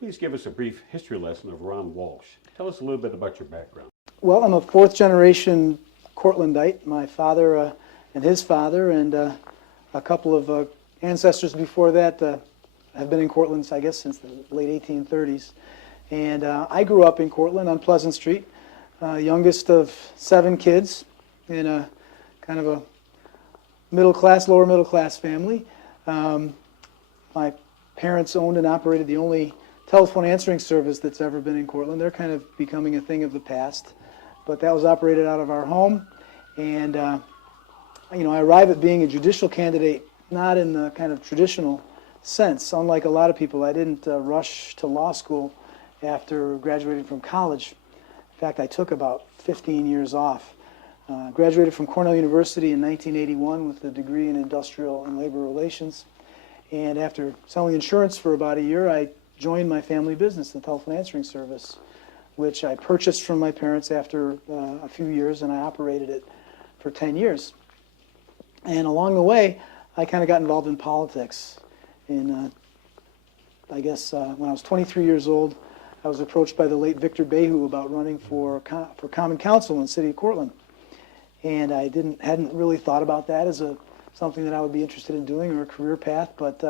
Please give us a brief history lesson of Ron Walsh. Tell us a little bit about your background. Well, I'm a fourth generation Cortlandite. My father and his father and a couple of ancestors before that have been in Cortland, I guess, since the late 1830s. And I grew up in Cortland on Pleasant Street, youngest of 7 kids in a kind of a middle class, lower middle class family. My parents owned and operated the only telephone answering service that's ever been in Cortland. They're kind of becoming a thing of the past, but that was operated out of our home. And you know, I arrive at being a judicial candidate not in the kind of traditional sense. Unlike a lot of people, I didn't rush to law school after graduating from college. In fact, I took about 15 years off. Graduated from Cornell University in 1981 with a degree in industrial and labor relations. And after selling insurance for about a year, I joined my family business, the telephone answering service, which I purchased from my parents after a few years, and I operated it for 10 years. And along the way, I kind of got involved in politics. In, I guess, when I was 23 years old, I was approached by the late Victor Behu about running for Common Council in the city of Cortland. And I hadn't really thought about that as something that I would be interested in doing or a career path, but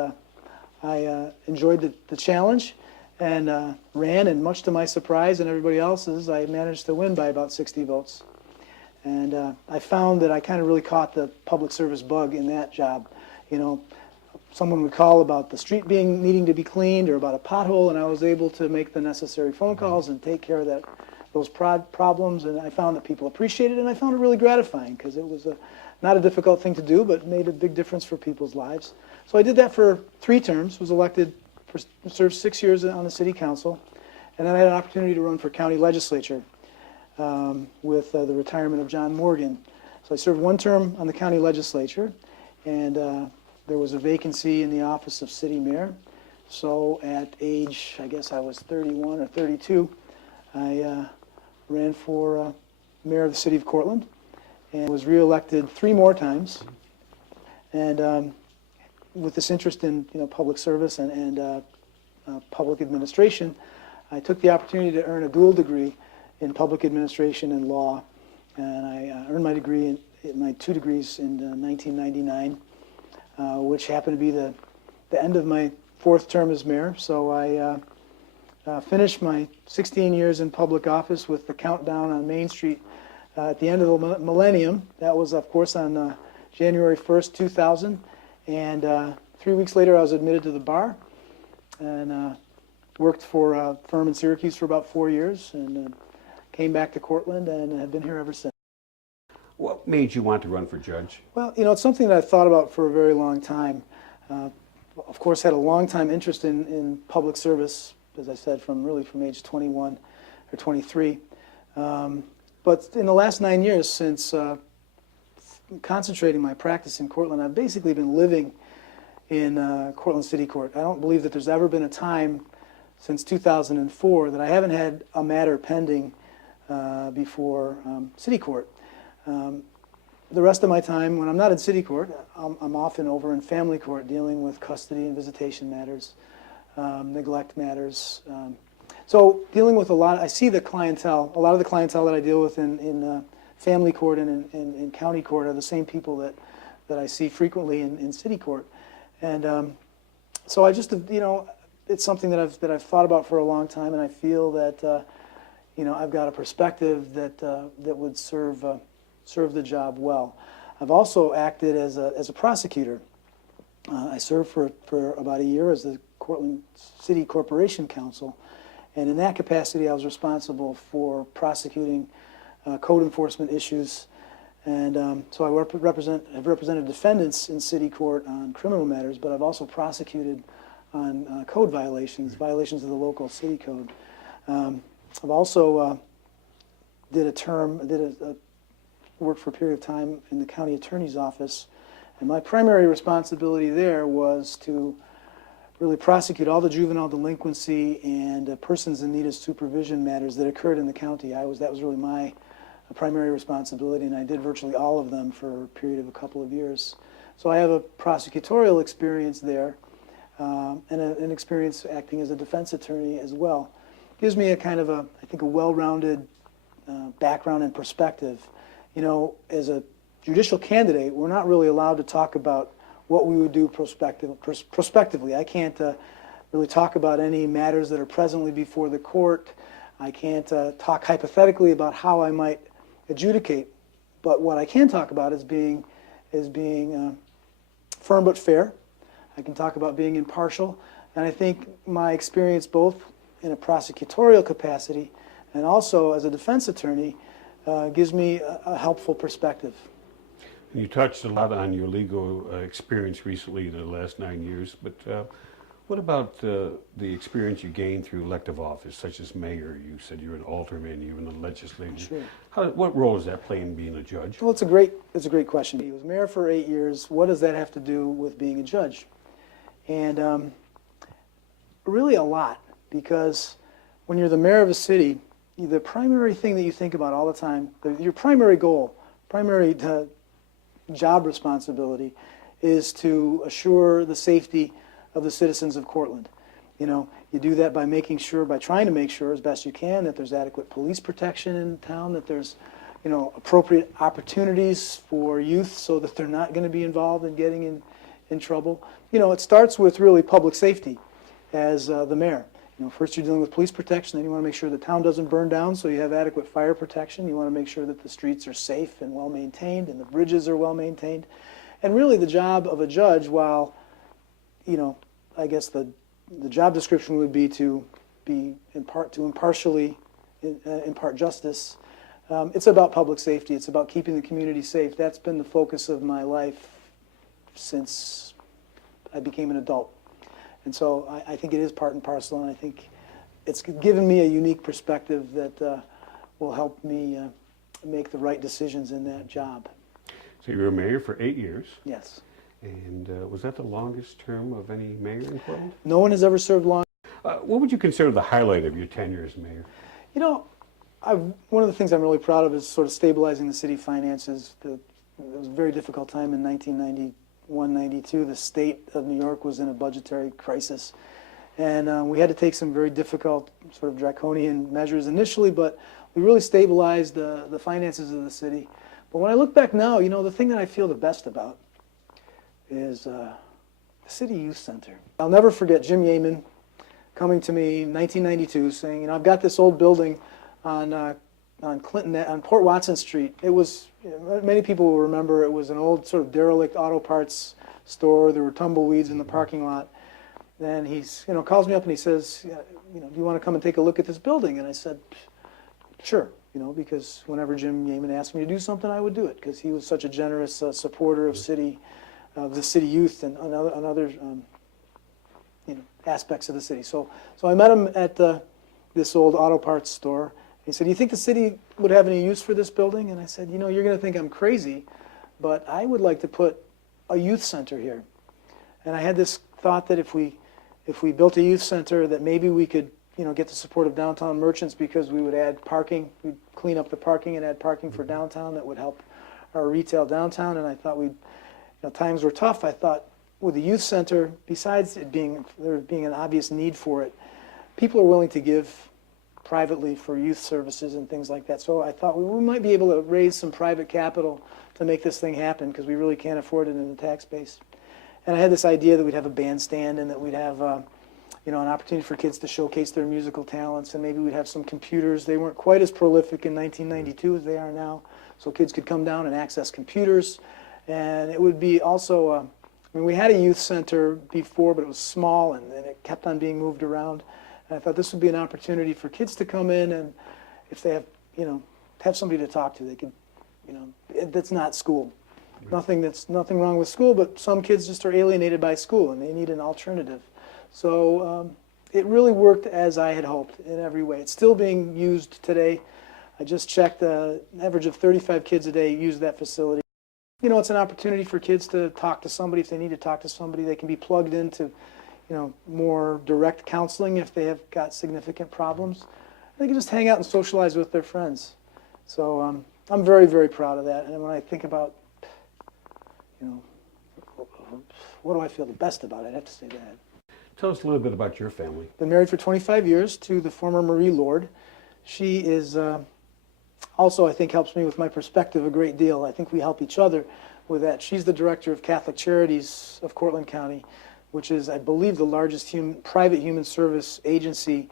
I enjoyed the challenge and ran, and much to my surprise and everybody else's, I managed to win by about 60 votes. And I found that I kind of really caught the public service bug in that job. You know, someone would call about the street needing to be cleaned or about a pothole, and I was able to make the necessary phone calls and take care of those problems, and I found that people appreciated it, and I found it really gratifying because it was not a difficult thing to do, but made a big difference for people's lives. So I did that for 3 terms, was elected, served 6 years on the city council, and then I had an opportunity to run for county legislature with the retirement of John Morgan. So I served 1 term on the county legislature, and there was a vacancy in the office of city mayor. So at age, I guess I was 31 or 32, I ran for mayor of the city of Cortland and was reelected 3 more times. And with this interest in public service and public administration, I took the opportunity to earn a dual degree in public administration and law. And I earned my degree, my 2 degrees in 1999, which happened to be the end of my 4th term as mayor. So I finished my 16 years in public office with the countdown on Main Street at the end of the millennium. That was, of course, on January 1st, 2000. And 3 weeks later, I was admitted to the bar and worked for a firm in Syracuse for about 4 years, and came back to Cortland and have been here ever since. What made you want to run for judge? Well, it's something that I've thought about for a very long time. Of course, had a long time interest in public service, as I said, from age 21 or 23. But in the last 9 years, since concentrating my practice in Cortland, I've basically been living in Cortland City Court. I don't believe that there's ever been a time since 2004 that I haven't had a matter pending before City Court. The rest of my time, when I'm not in City Court, I'm often over in family court dealing with custody and visitation matters, neglect matters. So dealing with I see the clientele, a lot of the clientele that I deal with in family court and in county court are the same people that I see frequently in City Court. And so I just, it's something that I've thought about for a long time, and I feel that, I've got a perspective that would serve the job well. I've also acted as a prosecutor. I served for about a year as the Cortland City Corporation Counsel, and in that capacity I was responsible for prosecuting code enforcement issues, and so I have represented defendants in city court on criminal matters, but I've also prosecuted on code violations of the local city code. I've also worked for a period of time in the county attorney's office, and my primary responsibility there was to really prosecute all the juvenile delinquency and persons in need of supervision matters that occurred in the county. That was really my primary responsibility, and I did virtually all of them for a period of a couple of years. So I have a prosecutorial experience there. and an experience acting as a defense attorney as well. Gives me a kind of I think, a well-rounded background and perspective. You know, as a judicial candidate, we're not really allowed to talk about what we would do prospectively. I can't really talk about any matters that are presently before the court. I can't talk hypothetically about how I might adjudicate. But what I can talk about is being firm but fair. I can talk about being impartial. And I think my experience both in a prosecutorial capacity and also as a defense attorney gives me a helpful perspective. You touched a lot on your legal experience recently in the last 9 years, but what about the experience you gained through elective office, such as mayor? You said you're an alderman, you're in the legislature. Sure. What role does that play in being a judge? Well, it's a great question. He was mayor for 8 years. What does that have to do with being a judge? And really a lot, because when you're the mayor of a city, the primary thing that you think about all the time, your primary goal, primary job responsibility is to assure the safety of the citizens of Cortland. You know, you do that by trying to make sure as best you can that there's adequate police protection in town, that there's, you know, appropriate opportunities for youth so that they're not going to be involved in getting in trouble. You know, it starts with really public safety as the mayor. You know, first you're dealing with police protection, then you want to make sure the town doesn't burn down, so you have adequate fire protection. You want to make sure that the streets are safe and well maintained and the bridges are well maintained. And really the job of a judge, while, you know, I guess the job description would be to impartially impart justice. It's about public safety. It's about keeping the community safe. That's been the focus of my life since I became an adult. And so I think it is part and parcel, and I think it's given me a unique perspective that will help me make the right decisions in that job. So you were mayor for 8 years. Yes. And was that the longest term of any mayor in Portland? No one has ever served long. What would you consider the highlight of your tenure as mayor? You know, one of the things I'm really proud of is sort of stabilizing the city finances. It was a very difficult time in 1991, 92. The state of New York was in a budgetary crisis. And we had to take some very difficult, sort of draconian measures initially, but we really stabilized the finances of the city. But when I look back now, you know, the thing that I feel the best about is the City Youth Center. I'll never forget Jim Yeaman coming to me in 1992 saying, you know, I've got this old building on Clinton, on Port Watson Street. It was, you know, many people will remember, it was an old sort of derelict auto parts store. There were tumbleweeds in the parking lot. Then he's, you know, calls me up and he says, you know, do you want to come and take a look at this building? And I said, sure, you know, because whenever Jim Yeaman asked me to do something, I would do it, because he was such a generous supporter of the city youth and other you know, aspects of the city. So I met him at this old auto parts store. He said, do you think the city would have any use for this building? And I said, you know, you're going to think I'm crazy, but I would like to put a youth center here. And I had this thought that if we built a youth center, that maybe we could, you know, get the support of downtown merchants, because we would add parking. We'd clean up the parking and add parking for downtown that would help our retail downtown. And I thought you know, times were tough. I thought with the youth center, besides there being an obvious need for it, people are willing to give privately for youth services and things like that. So I thought we might be able to raise some private capital to make this thing happen, because we really can't afford it in the tax base. And I had this idea that we'd have a bandstand and that we'd have you know, an opportunity for kids to showcase their musical talents, and maybe we'd have some computers. They weren't quite as prolific in 1992 as they are now, so kids could come down and access computers. And it would be also, I mean, we had a youth center before, but it was small, and it kept on being moved around. And I thought this would be an opportunity for kids to come in, and if they have, you know, have somebody to talk to, they could, you know, that's not school. Nothing wrong with school, but some kids just are alienated by school, and they need an alternative. So it really worked as I had hoped in every way. It's still being used today. I just checked, an average of 35 kids a day use that facility. You know, it's an opportunity for kids to talk to somebody. If they need to talk to somebody, they can be plugged into, you know, more direct counseling if they have got significant problems. They can just hang out and socialize with their friends. So I'm very, very proud of that. And when I think about, you know, what do I feel the best about, I'd have to say that. Tell us a little bit about your family. Been married for 25 years to the former Marie Lord. She is also, I think, helps me with my perspective a great deal. I think we help each other with that. She's the director of Catholic Charities of Cortland County, which is, I believe, the largest private human service agency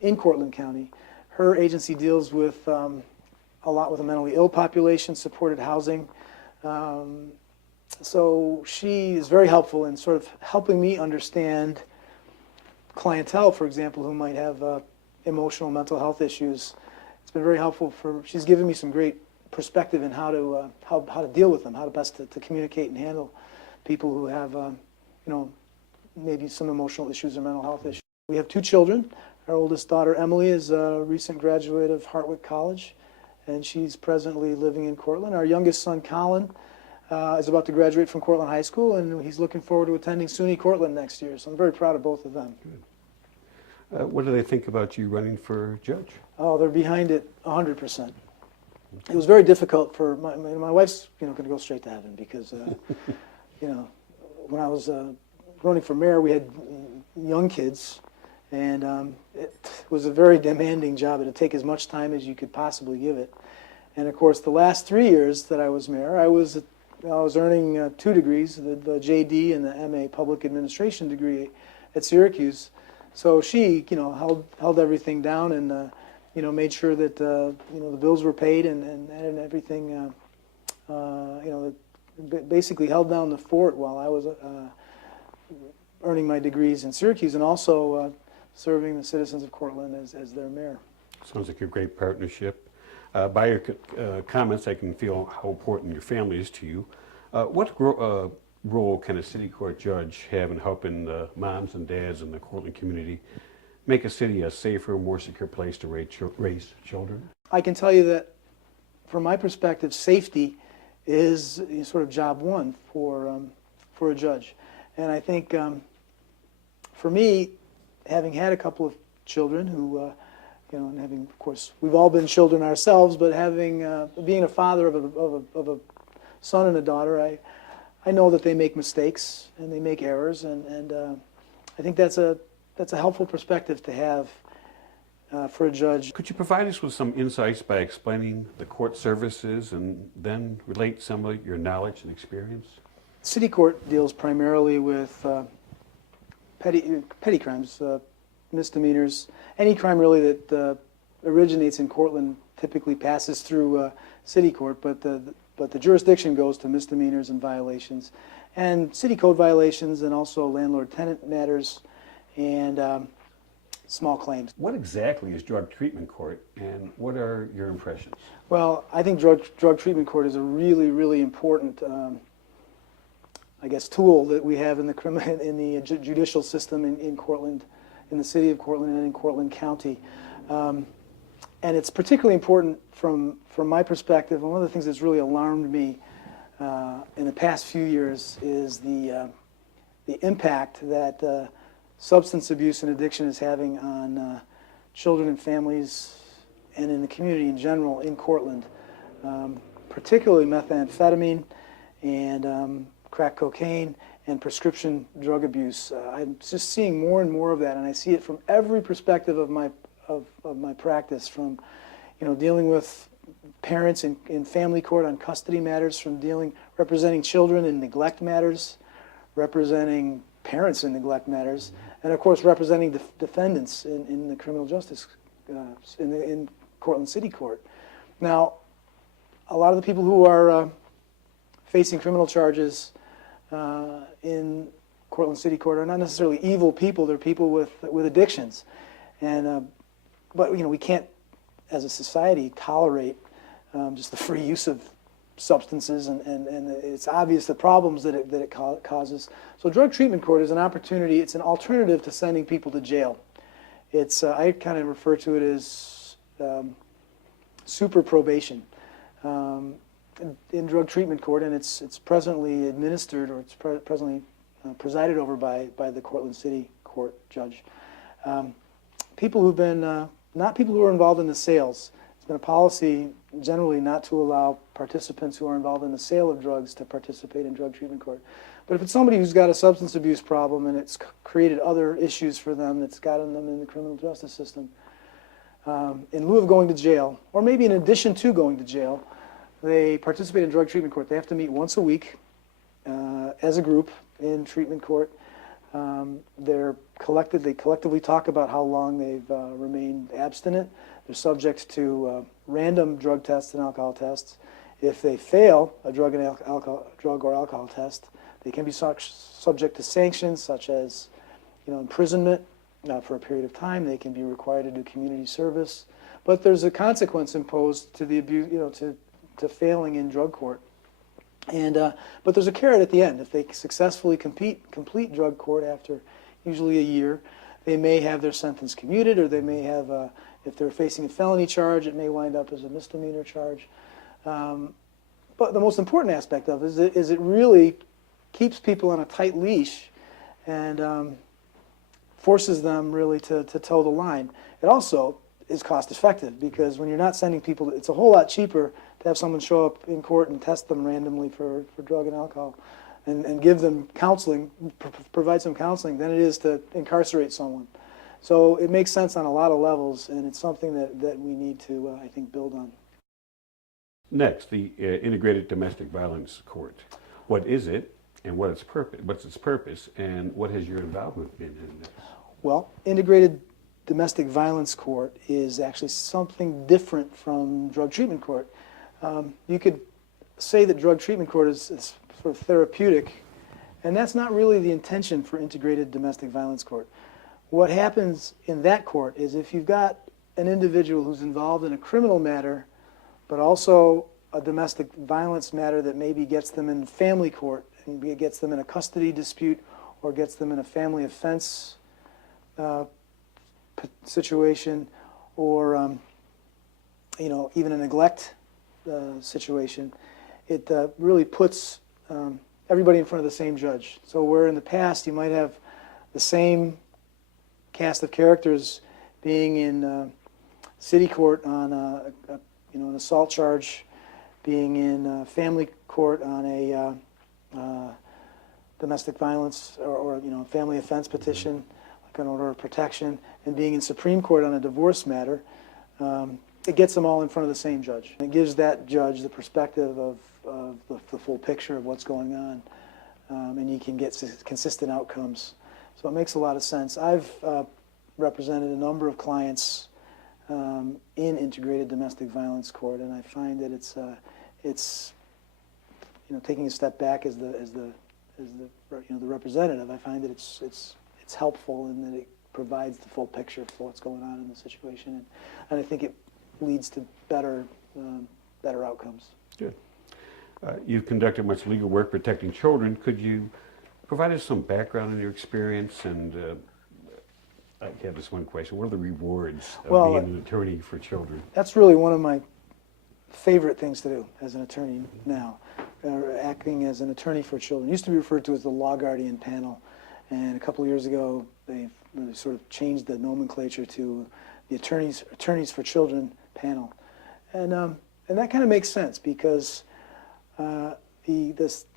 in Cortland County. Her agency deals with a lot with the mentally ill population, supported housing. So she is very helpful in sort of helping me understand clientele, for example, who might have emotional, mental health issues. It's been very helpful she's given me some great perspective in how to deal with them, how to best to communicate and handle people who have, maybe some emotional issues or mental health issues. We have 2 children. Our oldest daughter, Emily, is a recent graduate of Hartwick College, and she's presently living in Cortland. Our youngest son, Colin, is about to graduate from Cortland High School, and he's looking forward to attending SUNY Cortland next year. So I'm very proud of both of them. Good. What do they think about you running for judge? Oh, they're behind it 100%. It was very difficult for my wife's, going to go straight to heaven because, when I was running for mayor, we had young kids, and it was a very demanding job. It would take as much time as you could possibly give it. And of course, the last 3 years that I was mayor, I was earning 2 degrees, the JD and the MA Public Administration degree at Syracuse. So she, held everything down and, made sure that, the bills were paid and everything, basically held down the fort while I was earning my degrees in Syracuse and also serving the citizens of Cortland as their mayor. Sounds like a great partnership. By your comments, I can feel how important your family is to you. What role can a city court judge have in helping the moms and dads in the Cortland community make a city a safer, more secure place to raise children? I can tell you that, from my perspective, safety is sort of job one for a judge. And I think, for me, having had a couple of children who, and having, of course, we've all been children ourselves, but being a father of a son and a daughter, I know that they make mistakes and they make errors, and I think that's a helpful perspective to have for a judge. Could you provide us with some insights by explaining the court services and then relate some of your knowledge and experience? City court deals primarily with petty crimes, misdemeanors, any crime really that originates in Cortland typically passes through city court, but the jurisdiction goes to misdemeanors and violations, and city code violations, and also landlord-tenant matters, and small claims. What exactly is drug treatment court, and what are your impressions? Well, I think drug treatment court is a really, really important, tool that we have in the judicial system in Cortland, in the city of Cortland, and in Cortland County. And it's particularly important from my perspective. And one of the things that's really alarmed me in the past few years is the impact that substance abuse and addiction is having on children and families and in the community in general in Cortland, particularly methamphetamine and crack cocaine and prescription drug abuse. I'm just seeing more and more of that, and I see it from every perspective of my practice, from dealing with parents in family court on custody matters, from representing children in neglect matters, representing parents in neglect matters, and of course representing defendants in the criminal justice in Cortland City Court. Now, a lot of the people who are facing criminal charges in Cortland City Court are not necessarily evil people. They're people with addictions, and but we can't, as a society, tolerate just the free use of substances, and it's obvious the problems that it causes. So drug treatment court is an opportunity. It's an alternative to sending people to jail. It's I kind of refer to it as super probation in drug treatment court, and it's presently administered, or it's presently presided over by the Cortland City Court judge. People who've been not people who are involved in the sales. It's been a policy generally not to allow participants who are involved in the sale of drugs to participate in drug treatment court. But if it's somebody who's got a substance abuse problem and it's created other issues for them that's gotten them in the criminal justice system, in lieu of going to jail, or maybe in addition to going to jail, they participate in drug treatment court. They have to meet once a week as a group in treatment court. They collectively talk about how long they've remained abstinent. They're subject to random drug tests and alcohol tests. If they fail a drug or alcohol test, they can be subject to sanctions such as, imprisonment for a period of time. They can be required to do community service, but there's a consequence imposed to the abuse, to failing in drug court. And but there's a carrot at the end. If they successfully complete drug court after usually a year, they may have their sentence commuted, or they may have, if they're facing a felony charge, it may wind up as a misdemeanor charge. But the most important aspect of it is it really keeps people on a tight leash and forces them really to toe the line. It also is cost effective, because when you're not sending people, it's a whole lot cheaper to have someone show up in court and test them randomly for drug and alcohol and give them counseling, provide some counseling, than it is to incarcerate someone. So it makes sense on a lot of levels, and it's something that we need to, I think, build on. Next, the Integrated Domestic Violence Court. What is it, and what's its purpose, and what has your involvement been in this? Well, Integrated Domestic Violence Court is actually something different from drug treatment court. You could say that drug treatment court is sort of therapeutic, and that's not really the intention for Integrated Domestic Violence Court. What happens in that court is, if you've got an individual who's involved in a criminal matter, but also a domestic violence matter that maybe gets them in family court, and gets them in a custody dispute, or gets them in a family offense situation, or even a neglect situation, it really puts everybody in front of the same judge. So where in the past you might have the same cast of characters being in city court on an assault charge, being in family court on a domestic violence or family offense petition, like an order of protection, and being in Supreme Court on a divorce matter, it gets them all in front of the same judge. It gives that judge the perspective of the full picture of what's going on, and you can get consistent outcomes. So it makes a lot of sense. I've represented a number of clients in Integrated Domestic Violence Court, and I find that it's taking a step back as the representative. I find that it's helpful in that it provides the full picture for what's going on in the situation, and I think it leads to better outcomes. Good. You've conducted much legal work protecting children. Could you provide us some background in your experience? And I have this one question: what are the rewards of being an attorney for children? That's really one of my favorite things to do as an attorney now, acting as an attorney for children. It used to be referred to as the Law Guardian Panel, and a couple of years ago they really sort of changed the nomenclature to the Attorneys for Children Panel, and that kind of makes sense, because the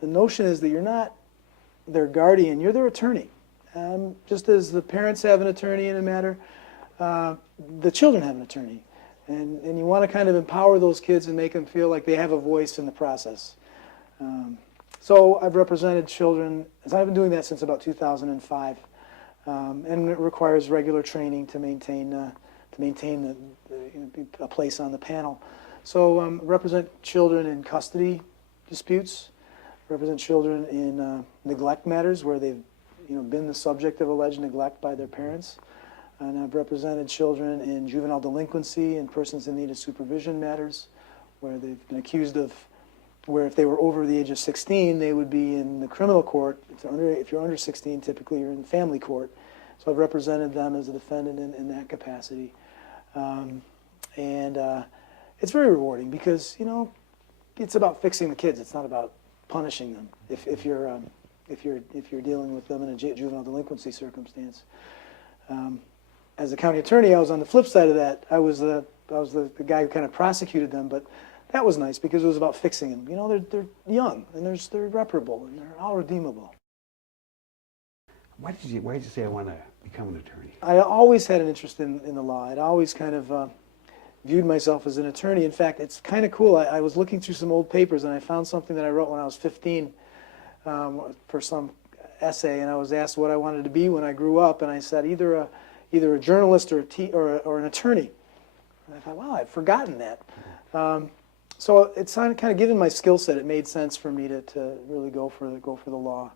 notion is that you're not their guardian, you're their attorney. Just as the parents have an attorney in a matter, the children have an attorney. And you want to kind of empower those kids and make them feel like they have a voice in the process. So I've represented children, and I've been doing that since about 2005. And it requires regular training to maintain a place on the panel. So represent children in custody disputes, represent children in neglect matters where they've been the subject of alleged neglect by their parents. And I've represented children in juvenile delinquency and persons in need of supervision matters where they've been accused of, where if they were over the age of 16, they would be in the criminal court. If you're under 16, typically you're in family court. So I've represented them as a defendant in that capacity. It's very rewarding because, it's about fixing the kids. It's not about punishing them if you're dealing with them in a juvenile delinquency circumstance. As a county attorney, I was on the flip side of that. I was the guy who kind of prosecuted them, but that was nice because it was about fixing them. They're young and they're irreparable and they're all redeemable. Why did you say I want to become an attorney? I always had an interest in the law. I'd always kind of viewed myself as an attorney. In fact, it's kind of cool. I was looking through some old papers and I found something that I wrote when I was 15 for some essay, and I was asked what I wanted to be when I grew up, and I said either a journalist or an attorney. And I thought, wow, I've forgotten that. So it's kind of given my skill set, it made sense for me to really go for the law.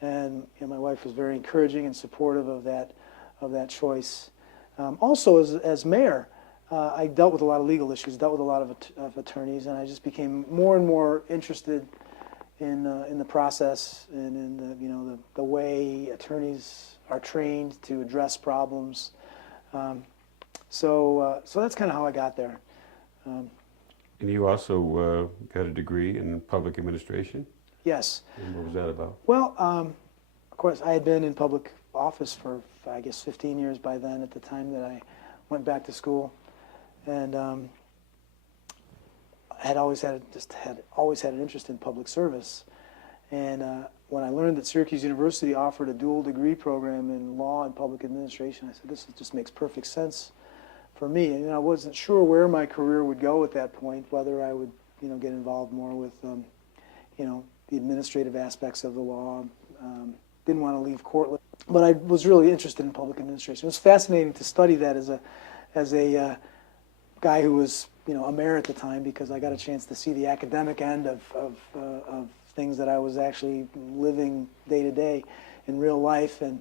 And my wife was very encouraging and supportive of that choice. Also, as mayor, I dealt with a lot of legal issues, dealt with a lot of attorneys, and I just became more and more interested in the process and in the way attorneys are trained to address problems. So that's kind of how I got there. And you also got a degree in public administration? Yes. And what was that about? Well, of course, I had been in public office for, I guess, 15 years by then at the time that I went back to school. And I had always had an interest in public service. And when I learned that Syracuse University offered a dual degree program in law and public administration, I said, this just makes perfect sense for me. And I wasn't sure where my career would go at that point, whether I would get involved more with the administrative aspects of the law. Didn't want to leave Cortland, but I was really interested in public administration. It was fascinating to study that as a guy who was a mayor at the time, because I got a chance to see the academic end of things that I was actually living day to day in real life. And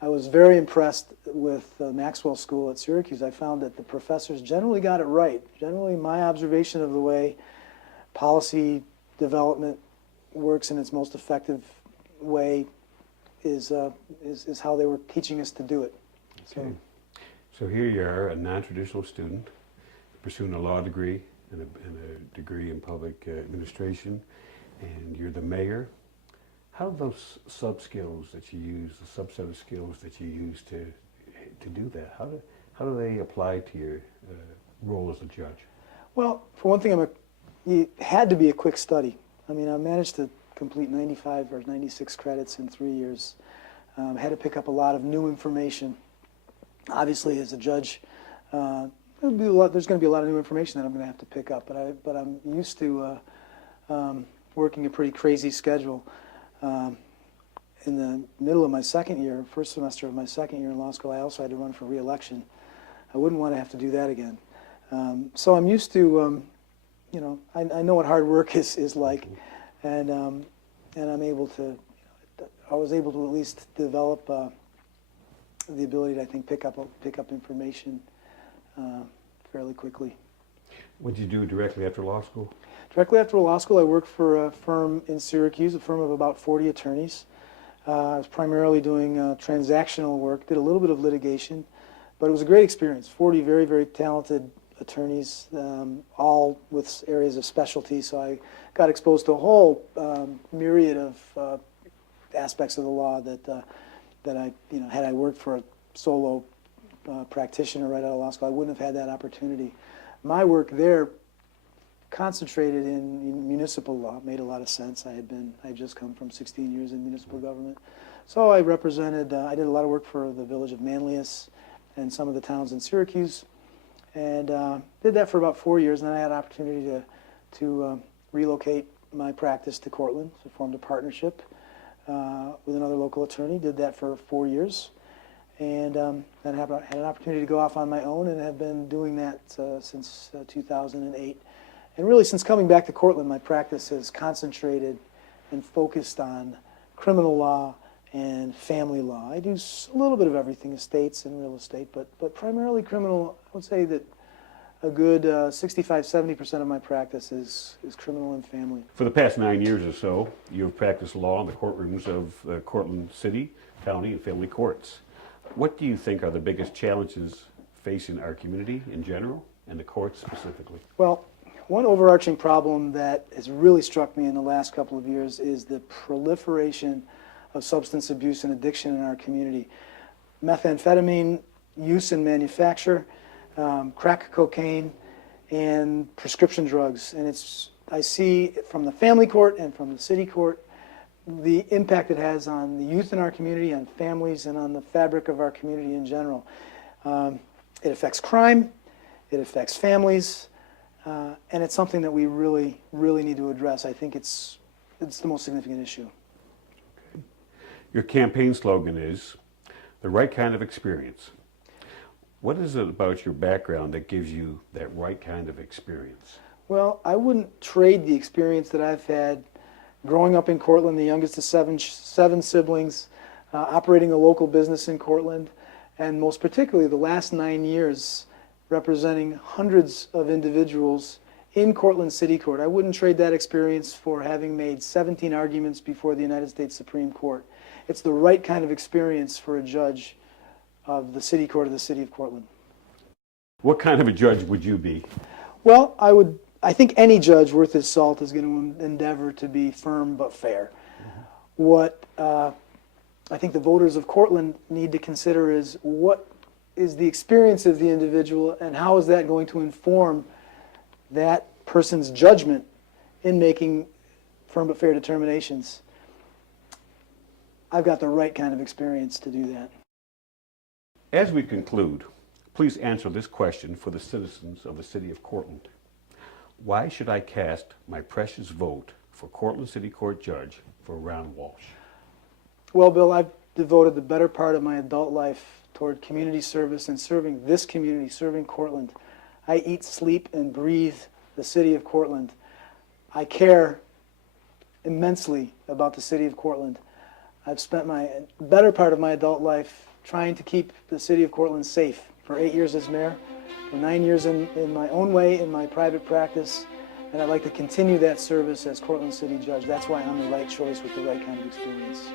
I was very impressed with Maxwell School at Syracuse. I found that the professors generally got it right. Generally, my observation of the way policy development works in its most effective way is how they were teaching us to do it. Okay. So here you are, a non-traditional student, pursuing a law degree and a degree in public administration, and you're the mayor. How do those sub-skills that you use, the subset of skills that you use to do that, how do they apply to your role as a judge? Well, for one thing, it had to be a quick study. I mean, I managed to complete 95 or 96 credits in 3 years. Had to pick up a lot of new information. Obviously, as a judge, there's going to be a lot of new information that I'm going to have to pick up, but I'm used to working a pretty crazy schedule. In the middle of my first semester of my second year in law school, I also had to run for re-election. I wouldn't want to have to do that again. So I'm used to, I know what hard work is like, and I'm able to, I was able to at least develop the ability to, I think, pick up information fairly quickly. What did you do directly after law school? Directly after law school, I worked for a firm in Syracuse, a firm of about 40 attorneys. I was primarily doing transactional work, did a little bit of litigation, but it was a great experience. 40 very, very talented attorneys, all with areas of specialty, so I got exposed to a whole myriad of aspects of the law that I, had I worked for a solo practitioner right out of law school, I wouldn't have had that opportunity. My work there concentrated in municipal law. It made a lot of sense. I had just come from 16 years in municipal government. So I represented, I did a lot of work for the village of Manlius and some of the towns in Syracuse, and did that for about 4 years, and then I had an opportunity to relocate my practice to Cortland. So I formed a partnership with another local attorney, did that for 4 years, and then had an opportunity to go off on my own, and have been doing that since 2008. And really, since coming back to Cortland, my practice has concentrated and focused on criminal law and family law. I do a little bit of everything, estates and real estate, but primarily criminal. I would say that a good 65–70% of my practice is criminal and family. For the past 9 years or so, you have practiced law in the courtrooms of Cortland City, County, and family courts. What do you think are the biggest challenges facing our community in general and the courts specifically? Well, one overarching problem that has really struck me in the last couple of years is the proliferation of substance abuse and addiction in our community. Methamphetamine use and manufacture, crack cocaine, and prescription drugs. And I see from the family court and from the city court the impact it has on the youth in our community, on families, and on the fabric of our community in general. It affects crime, it affects families, and it's something that we really, really need to address. I think it's the most significant issue. Okay. Your campaign slogan is, "The right kind of experience." What is it about your background that gives you that right kind of experience? Well, I wouldn't trade the experience that I've had growing up in Cortland, the youngest of seven siblings, operating a local business in Cortland, and most particularly the last 9 years representing hundreds of individuals in Cortland City Court. I wouldn't trade that experience for having made 17 arguments before the United States Supreme Court. It's the right kind of experience for a judge of the City Court of the City of Cortland. What kind of a judge would you be? Well, I think any judge worth his salt is going to endeavor to be firm but fair. What I think the voters of Cortland need to consider is what is the experience of the individual and how is that going to inform that person's judgment in making firm but fair determinations. I've got the right kind of experience to do that. As we conclude, please answer this question for the citizens of the City of Cortland. Why should I cast my precious vote for Cortland City Court Judge for Ron Walsh? Well, Bill, I've devoted the better part of my adult life toward community service and serving this community, serving Cortland. I eat, sleep, and breathe the City of Cortland. I care immensely about the City of Cortland. I've spent my better part of my adult life trying to keep the City of Cortland safe for 8 years as mayor, for 9 years in my own way in my private practice, and I'd like to continue that service as Cortland City Judge. That's why I'm the right choice with the right kind of experience.